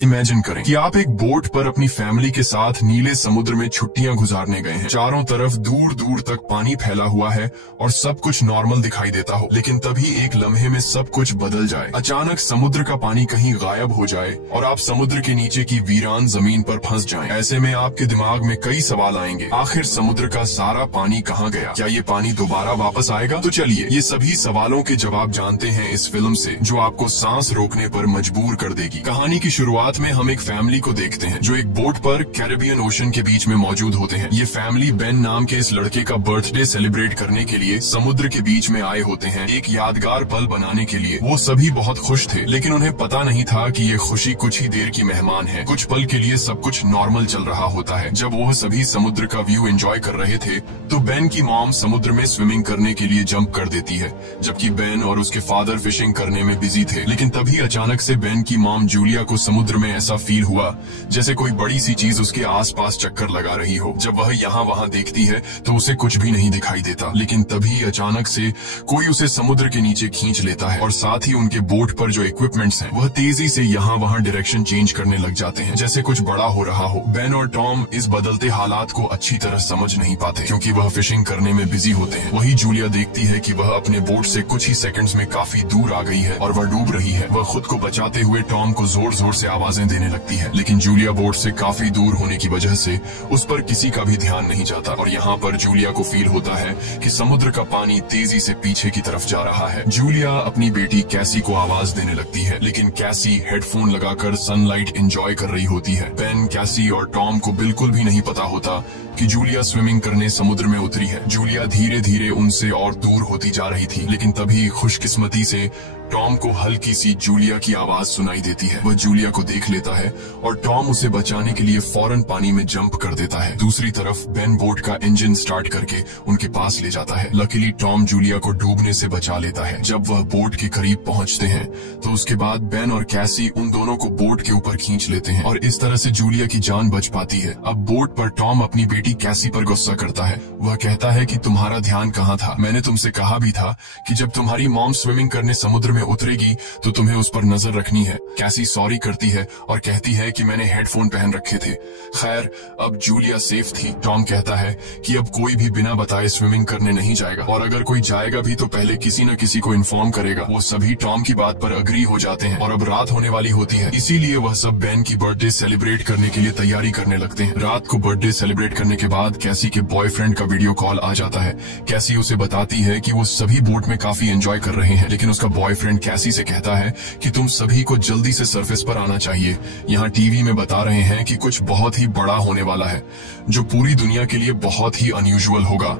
Imagine करें कि आप एक बोट पर अपनी फैमिली के साथ नीले समुद्र में छुट्टियां गुजारने गए हैं। चारों तरफ दूर दूर तक पानी फैला हुआ है और सब कुछ नॉर्मल दिखाई देता हो, लेकिन तभी एक लम्हे में सब कुछ बदल जाए। अचानक समुद्र का पानी कहीं गायब हो जाए और आप समुद्र के नीचे की वीरान जमीन पर फंस जाएं। ऐसे में आपके दिमाग में कई सवाल आएंगे। आखिर समुद्र का सारा पानी कहाँ गया? क्या ये पानी दोबारा वापस आएगा? तो चलिए ये सभी सवालों के जवाब जानते हैं इस फिल्म से, जो आपको सांस रोकने पर मजबूर कर देगी। कहानी की शुरुआत में हम एक फैमिली को देखते हैं जो एक बोट पर कैरेबियन ओशन के बीच में मौजूद होते हैं। ये फैमिली बेन नाम के इस लड़के का बर्थडे सेलिब्रेट करने के लिए समुद्र के बीच में आए होते हैं, एक यादगार पल बनाने के लिए। वो सभी बहुत खुश थे, लेकिन उन्हें पता नहीं था कि ये खुशी कुछ ही देर की मेहमान है। कुछ पल के लिए सब कुछ नॉर्मल चल रहा होता है। जब वो सभी समुद्र का व्यू एंजॉय कर रहे थे तो बेन की मॉम समुद्र में स्विमिंग करने के लिए जंप कर देती है, जबकि बेन और उसके फादर फिशिंग करने में बिजी थे। लेकिन तभी अचानक से बेन की मॉम जूलिया को समुद्र में ऐसा फील हुआ जैसे कोई बड़ी सी चीज उसके आसपास चक्कर लगा रही हो। जब वह यहाँ वहाँ देखती है तो उसे कुछ भी नहीं दिखाई देता, लेकिन तभी अचानक से कोई उसे समुद्र के नीचे खींच लेता है और साथ ही उनके बोट पर जो इक्विपमेंट्स हैं वह तेजी से यहाँ वहाँ डायरेक्शन चेंज करने लग जाते हैं, जैसे कुछ बड़ा हो रहा हो। बेन और टॉम इस बदलते हालात को अच्छी तरह समझ नहीं पाते क्योंकि वह फिशिंग करने में बिजी होते हैं। वही जूलिया देखती है कि वह अपने बोट से कुछ ही सेकंड्स में काफी दूर आ गई है और वह डूब रही है। वह खुद को बचाते हुए टॉम को जोर जोर से आवाजें देने लगती है, लेकिन जूलिया बोट से काफी दूर होने की वजह से उस पर किसी का भी ध्यान नहीं जाता। और यहाँ पर जूलिया को फील होता है कि समुद्र का पानी तेजी से पीछे की तरफ जा रहा है। जूलिया अपनी बेटी कैसी को आवाज देने लगती है, लेकिन कैसी हेडफोन लगाकर सनलाइट एंजॉय कर रही होती है। बेन, कैसी और टॉम को बिल्कुल भी नहीं पता होता कि जूलिया स्विमिंग करने समुद्र में उतरी है। जूलिया धीरे धीरे उनसे और दूर होती जा रही थी, लेकिन तभी खुशकिस्मती से टॉम को हल्की सी जूलिया की आवाज सुनाई देती है। वह जूलिया को देख लेता है और टॉम उसे बचाने के लिए फौरन पानी में जंप कर देता है। दूसरी तरफ बेन बोट का इंजन स्टार्ट करके उनके पास ले जाता है। लकीली टॉम जूलिया को डूबने से बचा लेता है। जब वह बोट के करीब पहुंचते हैं तो उसके बाद बेन और कैसी उन दोनों को बोट के ऊपर खींच लेते हैं और इस तरह से जूलिया की जान बच पाती है। अब बोट पर टॉम अपनी बेटी कैसी पर गुस्सा करता है। वह कहता है कि तुम्हारा ध्यान कहाँ था? मैंने तुमसे कहा भी था कि जब तुम्हारी मॉम स्विमिंग करने समुद्र में उतरेगी तो तुम्हें उस पर नजर रखनी है। कैसी सॉरी करती है और कहती है कि मैंने हेडफोन पहन रखे थे। खैर, अब जूलिया सेफ थी। टॉम कहता है कि अब कोई भी बिना बताए स्विमिंग करने नहीं जाएगा और अगर कोई जाएगा भी तो पहले किसी न किसी को इन्फॉर्म करेगा। वो सभी टॉम की बात पर अग्री हो जाते हैं और अब रात होने वाली होती है, इसीलिए वह सब बेन की बर्थडे सेलिब्रेट करने के लिए तैयारी करने लगते हैं। रात को बर्थडे सेलिब्रेट करने के बाद कैसी के बॉयफ्रेंड का वीडियो कॉल आ जाता है। कैसी उसे बताती है कि वो सभी बोट में काफी एंजॉय कर रहे हैं, लेकिन उसका बॉयफ्रेंड कैसी से कहता है कि तुम सभी को जल्दी से सरफेस पर आना चाहिए। यहाँ टीवी में बता रहे हैं कि कुछ बहुत ही बड़ा होने वाला है जो पूरी दुनिया के लिए बहुत ही अनयूजुअल होगा।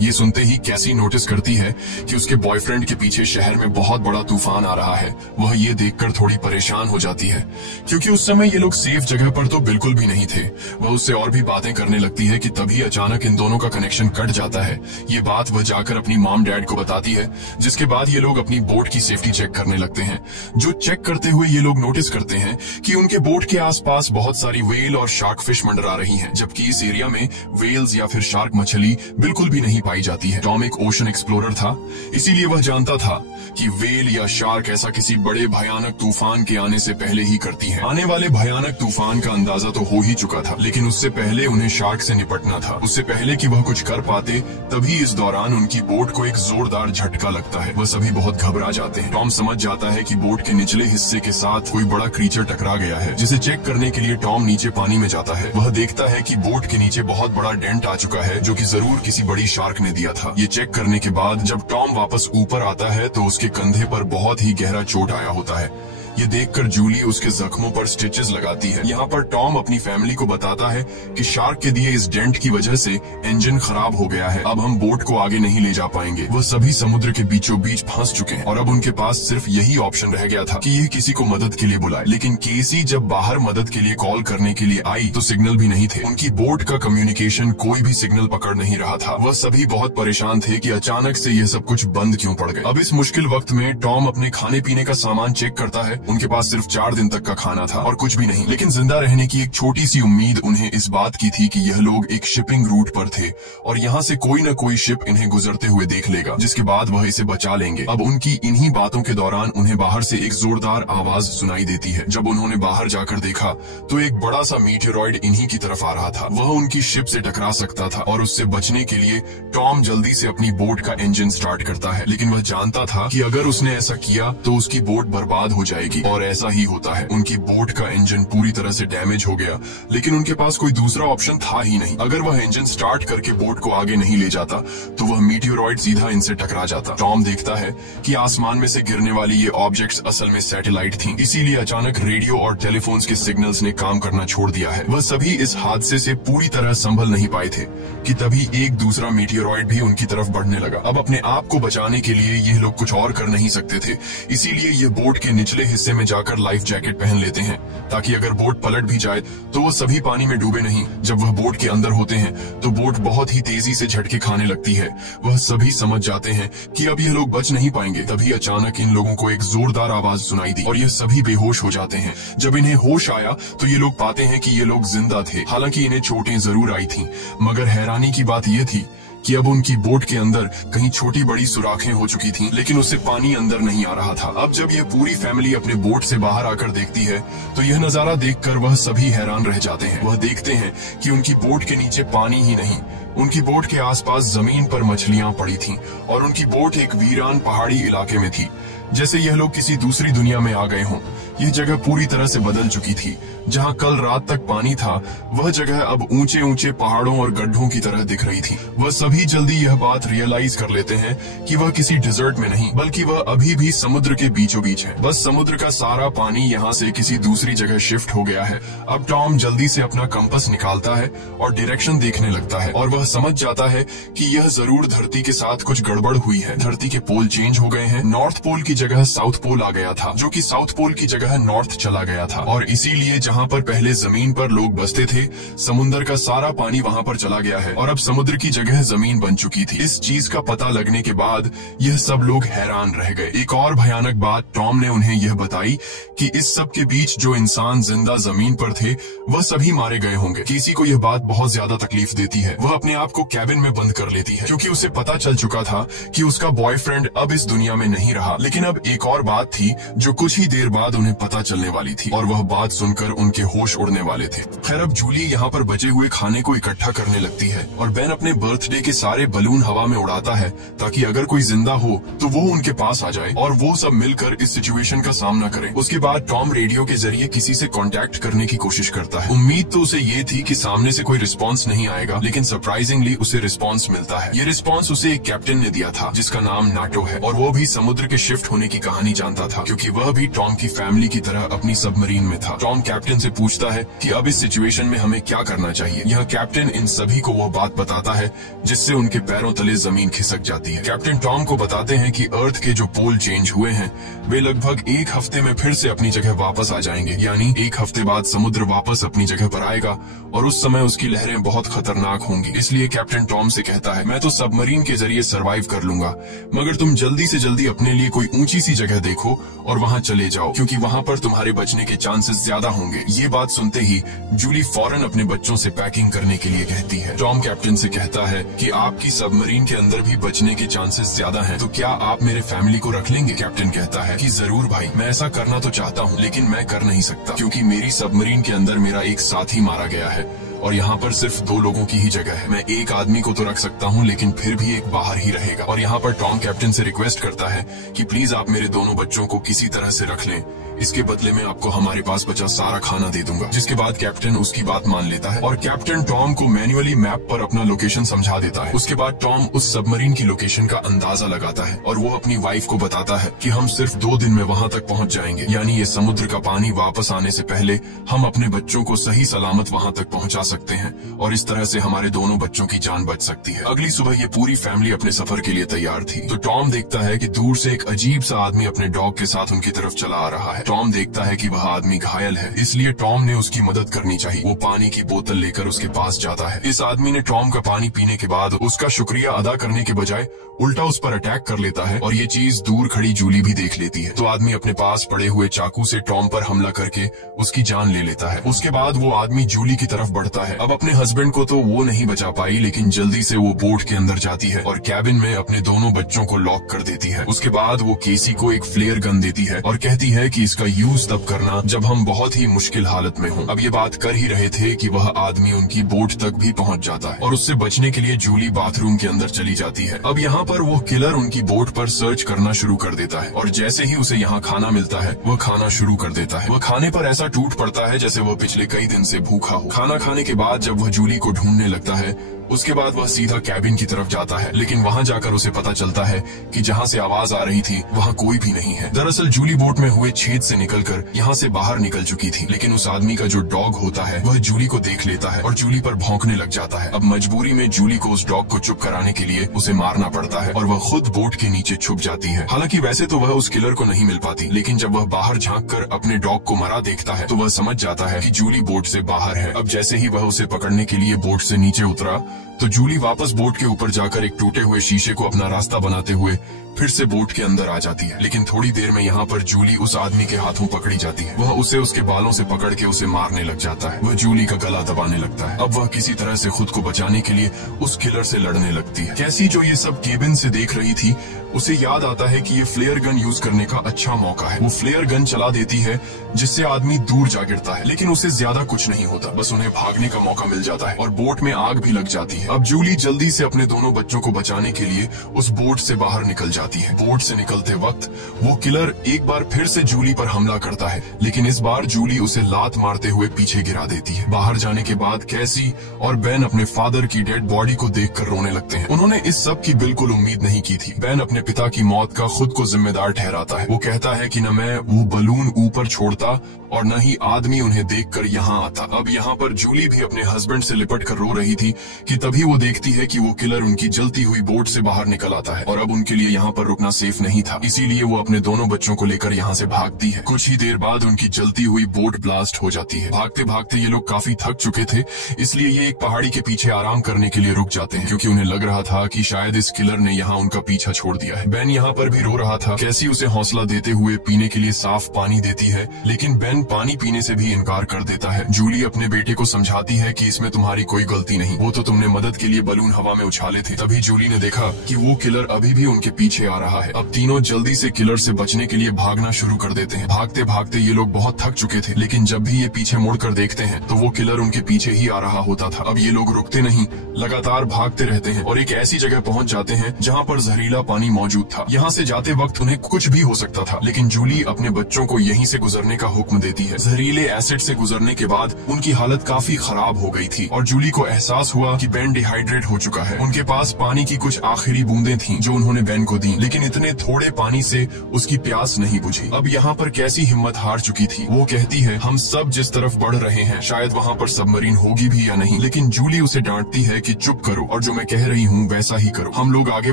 ये सुनते ही कैसी नोटिस करती है कि उसके बॉयफ्रेंड के पीछे शहर में बहुत बड़ा तूफान आ रहा है। वह ये देखकर थोड़ी परेशान हो जाती है क्योंकि उस समय ये लोग सेफ जगह पर तो बिल्कुल भी नहीं थे। वह उससे और भी बातें करने लगती है कि तभी अचानक इन दोनों का कनेक्शन कट जाता है। ये बात वह जाकर अपनी मॉम डैड को बताती है, जिसके बाद ये लोग अपनी बोट की सेफ्टी चेक करने लगते हैं। जो चेक करते हुए ये लोग नोटिस करते हैं कि उनके बोट के आसपास बहुत सारी व्हेल और शार्क फिश मंडरा रही हैं, जबकि इस एरिया में व्हेल्स या फिर शार्क मछली बिल्कुल भी नहीं पाई जाती है। टॉम एक ओशन एक्सप्लोरर था, इसीलिए वह जानता था कि व्हेल या शार्क ऐसा किसी बड़े भयानक तूफान के आने से पहले ही करती हैं। आने वाले भयानक तूफान का अंदाजा तो हो ही चुका था, लेकिन उससे पहले उन्हें शार्क से निपटना था। उससे पहले कि वह कुछ कर पाते तभी इस दौरान उनकी बोट को एक जोरदार झटका लगता है। वह सभी बहुत घबरा जाते हैं। टॉम समझ जाता है कि बोट के निचले हिस्से के साथ कोई बड़ा क्रीचर टकरा गया है, जिसे चेक करने के लिए टॉम नीचे पानी में जाता है। वह देखता है कि बोट के नीचे बहुत बड़ा डेंट आ चुका है, जो कि जरूर किसी बड़ी शार्क ने दिया था। ये चेक करने के बाद जब टॉम वापस ऊपर आता है तो उसके कंधे पर बहुत ही गहरा चोट आया होता है। ये देखकर जूली उसके जख्मों पर स्टिचेस लगाती है। यहाँ पर टॉम अपनी फैमिली को बताता है कि शार्क के दिए इस डेंट की वजह से इंजन खराब हो गया है, अब हम बोट को आगे नहीं ले जा पाएंगे। वह सभी समुद्र के बीचों बीच फंस चुके हैं और अब उनके पास सिर्फ यही ऑप्शन रह गया था कि यह किसी को मदद के लिए बुलाए। लेकिन केसी जब बाहर मदद के लिए कॉल करने के लिए आई तो सिग्नल भी नहीं थे। उनकी बोट का कम्युनिकेशन कोई भी सिग्नल पकड़ नहीं रहा था। वह सभी बहुत परेशान थे कि अचानक से यह सब कुछ बंद क्यों पड़ गए। अब इस मुश्किल वक्त में टॉम अपने खाने पीने का सामान चेक करता है उनके पास सिर्फ 4 दिन तक का खाना था और कुछ भी नहीं, लेकिन जिंदा रहने की एक छोटी सी उम्मीद उन्हें इस बात की थी कि यह लोग एक शिपिंग रूट पर थे और यहाँ से कोई न कोई शिप इन्हें गुजरते हुए देख लेगा, जिसके बाद वह इसे बचा लेंगे। अब उनकी इन्हीं बातों के दौरान उन्हें बाहर से एक जोरदार आवाज सुनाई देती है। जब उन्होंने बाहर जाकर देखा तो एक बड़ा सा मीटियोरॉइड इन्हीं की तरफ आ रहा था। वह उनकी शिप से टकरा सकता था और उससे बचने के लिए टॉम जल्दी से अपनी बोट का इंजन स्टार्ट करता है, लेकिन वह जानता था कि अगर उसने ऐसा किया तो उसकी बोट बर्बाद हो जाएगी और ऐसा ही होता है। उनकी बोट का इंजन पूरी तरह से डैमेज हो गया, लेकिन उनके पास कोई दूसरा ऑप्शन था ही नहीं। अगर वह इंजन स्टार्ट करके बोट को आगे नहीं ले जाता तो वह मीटियोरॉइड सीधा इनसे टकरा जाता। टॉम देखता है कि आसमान में से गिरने वाली ये ऑब्जेक्ट्स असल में सैटेलाइट थीं, इसीलिए अचानक रेडियो और टेलीफोन्स के सिग्नल्स ने काम करना छोड़ दिया है। वह सभी इस हादसे से पूरी तरह संभल नहीं पाए थे कि तभी एक दूसरा मीटियोरॉइड भी उनकी तरफ बढ़ने लगा। अब अपने आप को बचाने के लिए ये लोग कुछ और कर नहीं सकते थे, इसीलिए ये बोट के निचले हिस्से में जाकर लाइफ जैकेट पहन लेते हैं ताकि अगर बोट पलट भी जाए तो वो सभी पानी में डूबे नहीं। जब वह बोट के अंदर होते हैं तो बोट बहुत ही तेजी से झटके खाने लगती है। वह सभी समझ जाते हैं कि अब ये लोग बच नहीं पाएंगे। तभी अचानक इन लोगों को एक जोरदार आवाज सुनाई दी और ये सभी बेहोश हो जाते हैं। जब इन्हें होश आया तो ये लोग पाते हैं कि ये लोग जिंदा थे। हालांकि इन्हें चोटें जरूर आई थीं, मगर हैरानी की बात यह थी कि अब उनकी बोट के अंदर कहीं छोटी बड़ी सुराखें हो चुकी थीं, लेकिन उससे पानी अंदर नहीं आ रहा था। अब जब यह पूरी फैमिली अपने बोट से बाहर आकर देखती है तो यह नजारा देखकर वह सभी हैरान रह जाते हैं। वह देखते हैं कि उनकी बोट के नीचे पानी ही नहीं, उनकी बोट के आसपास जमीन पर मछलियां पड़ी थीं और उनकी बोट एक वीरान पहाड़ी इलाके में थी, जैसे यह लोग किसी दूसरी दुनिया में आ गए हों। यह जगह पूरी तरह से बदल चुकी थी। जहां कल रात तक पानी था वह जगह अब ऊंचे ऊंचे पहाड़ों और गड्ढों की तरह दिख रही थी। वह सभी जल्दी यह बात रियलाइज कर लेते हैं कि वह किसी डिजर्ट में नहीं बल्कि वह अभी भी समुद्र के बीचों बीच है। बस समुद्र का सारा पानी यहाँ से किसी दूसरी जगह शिफ्ट हो गया है। अब टॉम जल्दी से अपना कंपास निकालता है और डायरेक्शन देखने लगता है और वह समझ जाता है कि यह जरूर धरती के साथ कुछ गड़बड़ हुई है। धरती के पोल चेंज हो गए हैं। नॉर्थ पोल की जगह साउथ पोल आ गया था, जो कि साउथ पोल की जगह नॉर्थ चला गया था और इसीलिए जहां पर पहले जमीन पर लोग बसते थे समुद्र का सारा पानी वहां पर चला गया है और अब समुद्र की जगह जमीन बन चुकी थी। इस चीज का पता लगने के बाद यह सब लोग हैरान रह गए। एक और भयानक बात टॉम ने उन्हें यह बताई कि इस सब के बीच जो इंसान जिंदा जमीन पर थे वह सभी मारे गए होंगे। किसी को यह बात बहुत ज्यादा तकलीफ देती है। वह अपने आप को कैबिन में बंद कर लेती है क्योंकि उसे पता चल चुका था कि उसका बॉयफ्रेंड अब इस दुनिया में नहीं रहा। लेकिन अब एक और बात थी जो कुछ ही देर बाद उन्हें पता चलने वाली थी और वह बात सुनकर उनके होश उड़ने वाले थे। खैर अब जूली यहाँ पर बचे हुए खाने को इकट्ठा करने लगती है और बेन अपने बर्थडे के सारे बलून हवा में उड़ाता है ताकि अगर कोई जिंदा हो तो वो उनके पास आ जाए और वो सब मिलकर इस सिचुएशन का सामना करें। उसके बाद टॉम रेडियो के जरिए किसी से कांटेक्ट करने की कोशिश करता है। उम्मीद तो उसे ये थी कि सामने से कोई रिस्पॉन्स नहीं आएगा, लेकिन सरप्राइजिंगली उसे रिस्पॉन्स मिलता है। ये रिस्पॉन्स उसे एक कैप्टन ने दिया था जिसका नाम नाटो है और वो भी समुद्र के शिफ्ट होने की कहानी जानता था क्योंकि वह भी टॉम की फैमिली की तरह अपनी सबमरीन में था। टॉम कैप्टन से पूछता है कि अब इस सिचुएशन में हमें क्या करना चाहिए। यह कैप्टन इन सभी को वह बात बताता है जिससे उनके पैरों तले जमीन खिसक जाती है। कैप्टन टॉम को बताते हैं कि अर्थ के जो पोल चेंज हुए हैं वे लगभग एक हफ्ते में फिर से अपनी जगह वापस आ जाएंगे, यानी एक हफ्ते बाद समुद्र वापस अपनी जगह पर आएगा और उस समय उसकी लहरें बहुत खतरनाक होंगी। इसलिए कैप्टन टॉम से कहता है मैं तो सबमरीन के जरिए सर्वाइव कर लूंगा, मगर तुम जल्दी से जल्दी अपने लिए कोई ऊंची सी जगह देखो और वहाँ चले जाओ क्योंकि वहाँ पर तुम्हारे बचने के चांसेस ज्यादा होंगे। ये बात सुनते ही जूली फौरन अपने बच्चों से पैकिंग करने के लिए कहती है। टॉम कैप्टन से कहता है कि आपकी सबमरीन के अंदर भी बचने के चांसेस ज्यादा हैं, तो क्या आप मेरे फैमिली को रख लेंगे? कैप्टन कहता है कि जरूर भाई, मैं ऐसा करना तो चाहता हूँ लेकिन मैं कर नहीं सकता क्योंकि मेरी सबमरीन के अंदर मेरा एक साथी मारा गया है और यहाँ पर सिर्फ 2 लोगों की ही जगह है। मैं एक आदमी को तो रख सकता हूँ लेकिन फिर भी एक बाहर ही रहेगा। और यहाँ पर टॉम कैप्टन से रिक्वेस्ट करता है कि प्लीज आप मेरे दोनों बच्चों को किसी तरह से रख लें, इसके बदले में आपको हमारे पास बचा सारा खाना दे दूंगा। जिसके बाद कैप्टन उसकी बात मान लेता है और कैप्टन टॉम को मैन्युअली मैप पर अपना लोकेशन समझा देता है। उसके बाद टॉम उस सबमरीन की लोकेशन का अंदाजा लगाता है और वो अपनी वाइफ को बताता है कि हम सिर्फ 2 दिन में वहाँ तक पहुँच जाएंगे, यानी ये समुद्र का पानी वापस आने से पहले हम अपने बच्चों को सही सलामत वहाँ तक पहुँचा सकते हैं और इस तरह से हमारे दोनों बच्चों की जान बच सकती है। अगली सुबह ये पूरी फैमिली अपने सफर के लिए तैयार थी। तो टॉम देखता है कि दूर से एक अजीब सा आदमी अपने डॉग के साथ उनकी तरफ चला आ रहा है। टॉम देखता है कि वह आदमी घायल है, इसलिए टॉम ने उसकी मदद करनी चाहिए। वो पानी की बोतल लेकर उसके पास जाता है। इस आदमी ने टॉम का पानी पीने के बाद उसका शुक्रिया अदा करने के बजाय उल्टा उस पर अटैक कर लेता है और ये चीज दूर खड़ी जूली भी देख लेती है। तो आदमी अपने पास पड़े हुए चाकू से टॉम पर हमला करके उसकी जान ले लेता है। उसके बाद वो आदमी जूली की तरफ बढ़ता है। अब अपने हस्बैंड को तो वो नहीं बचा पाई, लेकिन जल्दी से वो बोट के अंदर जाती है और कैबिन में अपने दोनों बच्चों को लॉक कर देती है। उसके बाद वो केसी को एक फ्लेयर गन देती है और कहती है कि इसका यूज तब करना जब हम बहुत ही मुश्किल हालत में हों। अब ये बात कर ही रहे थे कि वह आदमी उनकी बोट तक भी पहुंच जाता है और उससे बचने के लिए जूली बाथरूम के अंदर चली जाती है। अब यहाँ पर वो किलर उनकी बोट पर सर्च करना शुरू कर देता है और जैसे ही उसे यहाँ खाना मिलता है वह खाना शुरू कर देता है। वह खाने पर ऐसा टूट पड़ता है जैसे वह पिछले कई दिन से भूखा हो। खाना खाने के बाद जब वह जूली को ढूंढने लगता है, उसके बाद वह सीधा कैबिन की तरफ जाता है, लेकिन वहाँ जाकर उसे पता चलता है कि जहाँ से आवाज आ रही थी वहाँ कोई भी नहीं है। दरअसल जूली बोट में हुए छेद से निकलकर यहाँ से बाहर निकल चुकी थी, लेकिन उस आदमी का जो डॉग होता है वह जूली को देख लेता है और जूली पर भौंकने लग जाता है। अब मजबूरी में जूली को उस डॉग को चुप कराने के लिए उसे मारना पड़ता है और वह खुद बोट के नीचे छुप जाती है। हालांकि वैसे तो वह उस किलर को नहीं मिल पाती, लेकिन जब वह बाहर झाँक कर अपने डॉग को मरा देखता है तो वह समझ जाता है कि जूली बोट से बाहर है। अब जैसे ही वह उसे पकड़ने के लिए बोट से नीचे उतरा तो जूली वापस बोट के ऊपर जाकर एक टूटे हुए शीशे को अपना रास्ता बनाते हुए फिर से बोट के अंदर आ जाती है। लेकिन थोड़ी देर में यहाँ पर जूली उस आदमी के हाथों पकड़ी जाती है। वह उसे उसके बालों से पकड़ के उसे मारने लग जाता है। वह जूली का गला दबाने लगता है। अब वह किसी तरह से खुद को बचाने के लिए उस किलर से लड़ने लगती है। कैसी जो ये सब केबिन से देख रही थी, उसे याद आता है कि ये फ्लेयर गन यूज करने का अच्छा मौका है। वो फ्लेयर गन चला देती है जिससे आदमी दूर जा गिरता है, लेकिन उसे ज्यादा कुछ नहीं होता, बस उन्हें भागने का मौका मिल जाता है और बोट में आग भी लग जाती है। अब जूली जल्दी से अपने दोनों बच्चों को बचाने के लिए उस बोट से बाहर निकल जाती है। बोट से निकलते वक्त वो किलर एक बार फिर से जूली पर हमला करता है, लेकिन इस बार जूली उसे लात मारते हुए पीछे गिरा देती है। बाहर जाने के बाद कैसी और बेन अपने फादर की डेड बॉडी को देखकर रोने लगते हैं। उन्होंने इस सब की बिल्कुल उम्मीद नहीं की थी। बेन अपने पिता की मौत का खुद को जिम्मेदार ठहराता है। वो कहता है कि न मैं वो बलून ऊपर छोड़ता और न ही आदमी उन्हें देखकर यहाँ आता। अब यहाँ पर जूली भी अपने हस्बैंड से लिपट कर रो रही थी कि तभी वो देखती है कि वो किलर उनकी जलती हुई बोट से बाहर निकल आता है और अब उनके लिए यहाँ पर रुकना सेफ नहीं था, इसीलिए वो अपने दोनों बच्चों को लेकर यहाँ से भागती है। कुछ ही देर बाद उनकी जलती हुई बोट ब्लास्ट हो जाती है। भागते भागते ये लोग काफी थक चुके थे, इसलिए ये एक पहाड़ी के पीछे आराम करने के लिए रुक जाते हैं, क्योंकि उन्हें लग रहा था कि शायद इस किलर ने यहाँ उनका पीछा छोड़ दिया है। बेन यहाँ पर भी रो रहा था। कैसी उसे हौसला देते हुए पीने के लिए साफ पानी देती है, लेकिन बेन पानी पीने से भी इनकार कर देता है। जूली अपने बेटे को समझाती है कि इसमें तुम्हारी कोई गलती नहीं, वो तो तुमने मदद के लिए बलून हवा में उछाले थे। तभी जूली ने देखा कि वो किलर अभी भी उनके पीछे आ रहा है। अब तीनों जल्दी से किलर से बचने के लिए भागना शुरू कर देते हैं। भागते भागते ये लोग बहुत थक चुके थे, लेकिन जब भी ये पीछे मुड़कर देखते हैं तो वो किलर उनके पीछे ही आ रहा होता था। अब ये लोग रुकते नहीं, लगातार भागते रहते हैं और एक ऐसी जगह पहुंच जाते हैं जहाँ पर जहरीला पानी मौजूद था। यहाँ से जाते वक्त उन्हें कुछ भी हो सकता था, लेकिन जूली अपने बच्चों को यहीं से गुजरने का हुक्म देती है। जहरीले एसिड से गुजरने के बाद उनकी हालत काफी खराब हो गई थी और जूली को एहसास हुआ कि बेन डिहाइड्रेट हो चुका है। उनके पास पानी की कुछ आखिरी बूंदें थीं जो उन्होंने बेन को दी, लेकिन इतने थोड़े पानी से उसकी प्यास नहीं बुझी। अब यहाँ पर कैसी हिम्मत हार चुकी थी। वो कहती है, हम सब जिस तरफ बढ़ रहे हैं शायद वहाँ पर सबमरीन होगी भी या नहीं, लेकिन जूली उसे डांटती है कि चुप करो और जो मैं कह रही हूँ वैसा ही करो। हम लोग आगे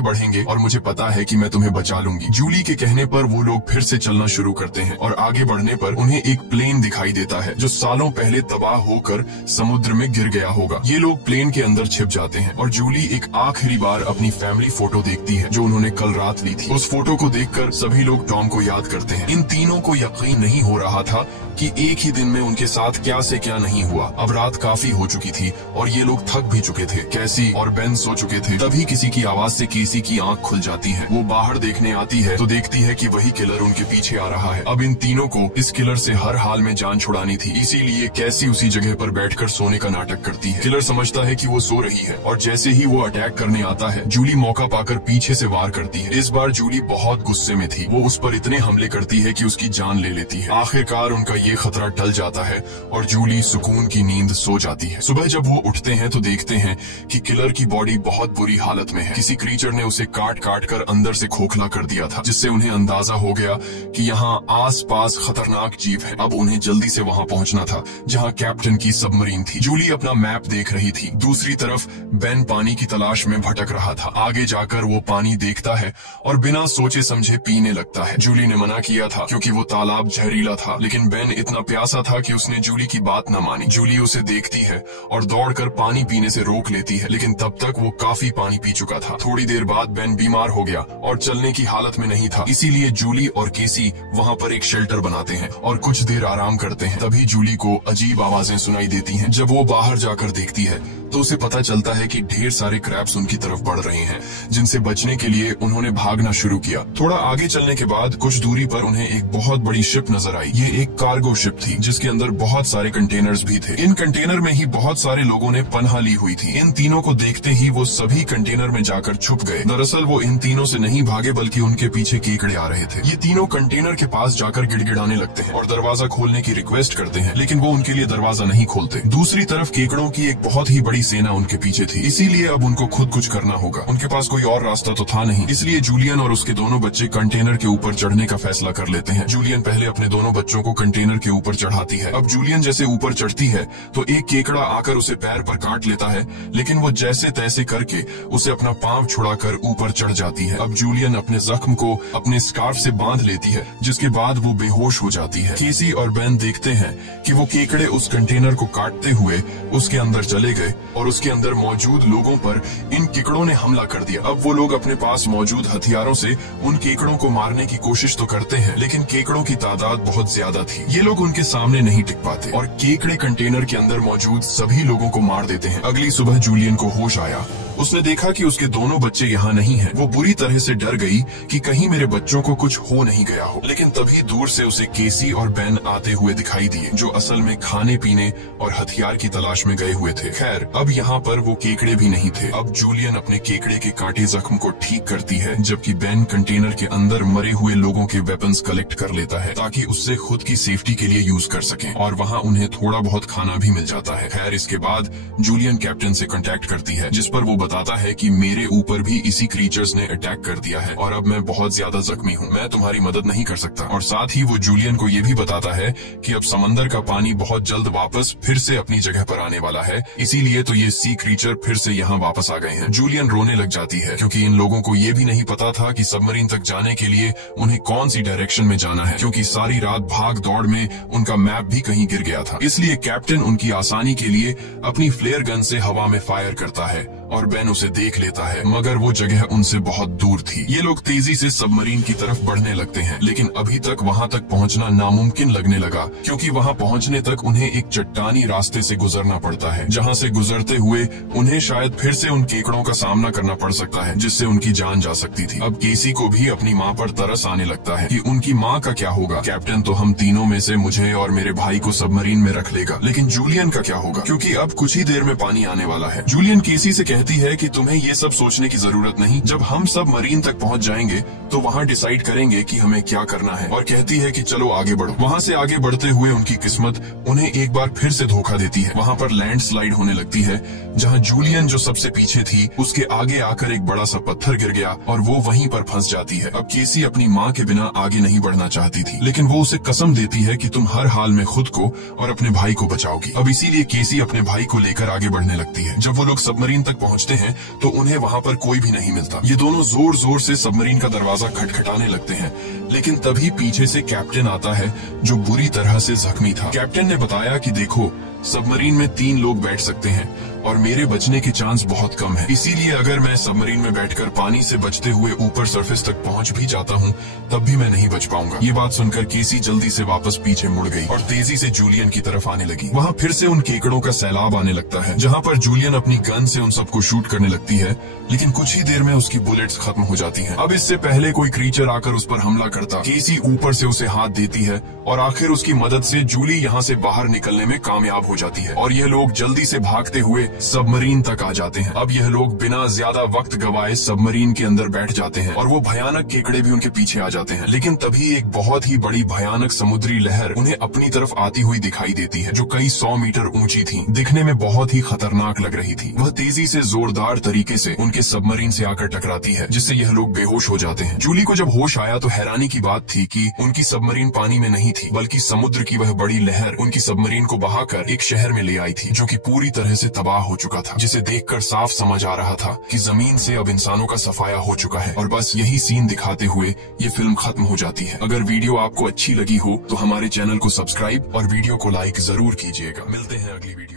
बढ़ेंगे और मुझे पता है कि मैं तुम्हें बचा लूंगी। जूली के कहने पर वो लोग फिर से चलना शुरू करते हैं और आगे बढ़ने पर उन्हें एक प्लेन दिखाई देता है जो सालों पहले तबाह होकर समुद्र में गिर गया होगा। ये लोग प्लेन के अंदर छिप जाते हैं और जूली एक आखिरी बार अपनी फैमिली फोटो देखती है जो उन्होंने कल रात ली थी। उस फोटो को देखकर सभी लोग टॉम को याद करते हैं। इन तीनों को यकीन नहीं हो रहा था कि एक ही दिन में उनके साथ क्या से क्या नहीं हुआ। अब रात काफी हो चुकी थी और ये लोग थक भी चुके थे। कैसी और बेन सो चुके थे। तभी किसी की आवाज से केसी की आंख खुल जाती है। वो बाहर देखने आती है तो देखती है कि वही किलर उनके पीछे आ रहा है। अब इन तीनों को इस किलर से हर हाल में जान छुड़ानी थी, इसीलिए कैसी उसी जगह पर बैठकर सोने का नाटक करती है। किलर समझता है कि वो सो रही है और जैसे ही वो अटैक करने आता है जूली मौका पाकर पीछे से वार करती है। इस बार जूली बहुत गुस्से में थी। वो उस पर इतने हमले करती है कि उसकी जान ले लेती है। आखिरकार उनका ये खतरा टल जाता है और जूली सुकून की नींद सो जाती है। सुबह जब वो उठते हैं तो देखते हैं कि किलर की बॉडी बहुत बुरी हालत में है। किसी क्रीचर ने उसे काट काट कर अंदर से खोखला कर दिया था, जिससे उन्हें अंदाजा हो गया कि यहाँ आस पास खतरनाक जीव है। अब उन्हें जल्दी से वहाँ पहुँचना था जहाँ कैप्टन की सबमरीन थी। जूली अपना मैप देख रही थी। दूसरी तरफ बेन पानी की तलाश में भटक रहा था। आगे जाकर वो पानी देखता है और बिना सोचे समझे पीने लगता है। जूली ने मना किया था क्योंकि वो तालाब जहरीला था, लेकिन बेन इतना प्यासा था कि उसने जूली की बात न मानी। जूली उसे देखती है और दौड़कर पानी पीने से रोक लेती है, लेकिन तब तक वो काफी पानी पी चुका था। थोड़ी देर बाद बेन बीमार हो गया और चलने की हालत में नहीं था, इसीलिए जूली और केसी वहाँ पर एक शेल्टर बनाते हैं और कुछ देर आराम करते हैं। तभी जूली को अजीब आवाजें सुनाई देती हैं। जब वो बाहर जाकर देखती है तो उसे पता चलता है कि ढेर सारे क्रैब्स उनकी तरफ बढ़ रहे हैं, जिनसे बचने के लिए उन्होंने भागना शुरू किया। थोड़ा आगे चलने के बाद कुछ दूरी पर उन्हें एक बहुत बड़ी शिप नजर आई। ये एक कार्गो शिप थी जिसके अंदर बहुत सारे कंटेनर्स भी थे। इन कंटेनर में ही बहुत सारे लोगों ने पनाह ली हुई थी। इन तीनों को देखते ही वो सभी कंटेनर में जाकर छुप गए। दरअसल वो इन तीनों से नहीं भागे, बल्कि उनके पीछे केकड़े आ रहे थे। ये तीनों कंटेनर के पास जाकर गिड़गिड़ाने लगते हैं और दरवाजा खोलने की रिक्वेस्ट करते हैं, लेकिन वो उनके लिए दरवाजा नहीं खोलते। दूसरी तरफ केकड़ों की एक बहुत ही बड़ी सेना उनके पीछे थी, इसीलिए अब उनको खुद कुछ करना होगा। उनके पास कोई और रास्ता तो था नहीं, इसलिए जूलियन और उसके दोनों बच्चे कंटेनर के ऊपर चढ़ने का फैसला कर लेते हैं। जूलियन पहले अपने दोनों बच्चों को कंटेनर के ऊपर चढ़ाती है। अब जूलियन जैसे ऊपर चढ़ती है तो एक केकड़ा आकर उसे पैर पर काट लेता है, लेकिन वो जैसे तैसे करके उसे अपना पांव छुड़ाकर ऊपर चढ़ जाती है। अब जूलियन अपने जख्म को अपने स्कार्फ से बांध लेती है, जिसके बाद वो बेहोश हो जाती है। केसी और बेन देखते हैं कि वो केकड़े उस कंटेनर को काटते हुए उसके अंदर चले गए और उसके अंदर मौजूद लोगों पर इन केकड़ों ने हमला कर दिया। अब वो लोग अपने पास मौजूद हथियारों से उन केकड़ों को मारने की कोशिश तो करते हैं, लेकिन केकड़ों की तादाद बहुत ज्यादा थी। ये लोग उनके सामने नहीं टिक पाते और केकड़े कंटेनर के अंदर मौजूद सभी लोगों को मार देते हैं। अगली सुबह जूलियन को होश आया। उसने देखा कि उसके दोनों बच्चे यहाँ नहीं हैं। वो बुरी तरह से डर गई कि कहीं मेरे बच्चों को कुछ हो नहीं गया हो, लेकिन तभी दूर से उसे केसी और बेन आते हुए दिखाई दिए, जो असल में खाने पीने और हथियार की तलाश में गए हुए थे। खैर, अब यहाँ पर वो केकड़े भी नहीं थे। अब जूलियन अपने केकड़े के काटे जख्म को ठीक करती है, जबकि बेन कंटेनर के अंदर मरे हुए लोगों के वेपन्स कलेक्ट कर लेता है ताकि उससे खुद की सेफ्टी के लिए यूज कर सकें, और वहाँ उन्हें थोड़ा बहुत खाना भी मिल जाता है। खैर, इसके बाद जूलियन कैप्टन से कांटेक्ट करती है, जिस पर वो बताता है कि मेरे ऊपर भी इसी क्रीचर्स ने अटैक कर दिया है और अब मैं बहुत ज्यादा जख्मी हूँ, मैं तुम्हारी मदद नहीं कर सकता। और साथ ही वो जूलियन को ये भी बताता है कि अब समंदर का पानी बहुत जल्द वापस फिर से अपनी जगह पर आने वाला है, इसीलिए तो ये सी क्रीचर फिर से यहाँ वापस आ गए हैं। जूलियन रोने लग जाती है क्योंकि इन लोगों को ये भी नहीं पता था कि सबमरीन तक जाने के लिए उन्हें कौन सी डायरेक्शन में जाना है, क्योंकि सारी रात भाग दौड़ में उनका मैप भी कहीं गिर गया था। इसलिए कैप्टन उनकी आसानी के लिए अपनी फ्लेयर गन से हवा में फायर करता है और बेन उसे देख लेता है, मगर वो जगह उनसे बहुत दूर थी। ये लोग तेजी से सबमरीन की तरफ बढ़ने लगते हैं, लेकिन अभी तक वहाँ तक पहुँचना नामुमकिन लगने लगा, क्योंकि वहाँ पहुँचने तक उन्हें एक चट्टानी रास्ते से गुजरना पड़ता है, जहाँ से गुजरते हुए उन्हें शायद फिर से उन केकड़ों का सामना करना पड़ सकता है, जिससे उनकी जान जा सकती थी। अब केसी को भी अपनी माँ पर तरस आने लगता है कि उनकी माँ का क्या होगा। कैप्टन तो हम तीनों में से मुझे और मेरे भाई को सबमरीन में रख लेगा, लेकिन जूलियन का क्या होगा, क्योंकि अब कुछ ही देर में पानी आने वाला है। जूलियन केसी से कहती है कि तुम्हें ये सब सोचने की जरूरत नहीं, जब हम सब मरीन तक पहुंच जाएंगे तो वहां डिसाइड करेंगे कि हमें क्या करना है, और कहती है कि चलो आगे बढ़ो। वहां से आगे बढ़ते हुए उनकी किस्मत उन्हें एक बार फिर से धोखा देती है। वहां पर लैंडस्लाइड होने लगती है, जहां जूलियन जो सबसे पीछे थी उसके आगे आकर एक बड़ा सा पत्थर गिर गया और वो वहीं पर फंस जाती है। अब केसी अपनी माँ के बिना आगे नहीं बढ़ना चाहती थी, लेकिन वो उसे कसम देती है कि तुम हर हाल में खुद को और अपने भाई को बचाओगी। अब इसीलिए केसी अपने भाई को लेकर आगे बढ़ने लगती है। जब वो लोग सबमरीन तक पहुंचते हैं तो उन्हें वहां पर कोई भी नहीं मिलता। ये दोनों जोर जोर से सबमरीन का दरवाजा खटखटाने लगते हैं, लेकिन तभी पीछे से कैप्टन आता है, जो बुरी तरह से जख्मी था। कैप्टन ने बताया कि देखो, सबमरीन में 3 लोग बैठ सकते हैं और मेरे बचने के चांस बहुत कम है, इसीलिए अगर मैं सबमरीन में बैठकर पानी से बचते हुए ऊपर सरफेस तक पहुंच भी जाता हूं, तब भी मैं नहीं बच पाऊंगा। ये बात सुनकर केसी जल्दी से वापस पीछे मुड़ गई और तेजी से जूलियन की तरफ आने लगी। वहां फिर से उन केकड़ों का सैलाब आने लगता है, जहां पर जूलियन अपनी गन से उन सबको शूट करने लगती है, लेकिन कुछ ही देर में उसकी बुलेट्स खत्म हो जाती हैं। अब इससे पहले कोई क्रीचर आकर उस पर हमला करता, केसी ऊपर से उसे हाथ देती है और आखिर उसकी मदद से जूली यहाँ से बाहर निकलने में कामयाब हो जाती है और ये लोग जल्दी से भागते हुए सबमरीन तक आ जाते हैं। अब यह लोग बिना ज्यादा वक्त गवाए सबमरीन के अंदर बैठ जाते हैं और वो भयानक केकड़े भी उनके पीछे आ जाते हैं। लेकिन तभी एक बहुत ही बड़ी भयानक समुद्री लहर उन्हें अपनी तरफ आती हुई दिखाई देती है, जो कई 100 मीटर ऊंची थी। दिखने में बहुत ही खतरनाक लग रही थी। वह तेजी से जोरदार तरीके से उनके सबमरीन से आकर टकराती है, जिससे यह लोग बेहोश हो जाते हैं। जूली को जब होश आया तो हैरानी की बात थी कि उनकी सबमरीन पानी में नहीं थी, बल्कि समुद्र की वह बड़ी लहर उनकी सबमरीन को बहाकर एक शहर में ले आई थी, जो कि पूरी तरह से तबाह हो चुका था, जिसे देखकर साफ समझ आ रहा था कि जमीन से अब इंसानों का सफाया हो चुका है। और बस यही सीन दिखाते हुए ये फिल्म खत्म हो जाती है। अगर वीडियो आपको अच्छी लगी हो तो हमारे चैनल को सब्सक्राइब और वीडियो को लाइक जरूर कीजिएगा। मिलते हैं अगली वीडियो।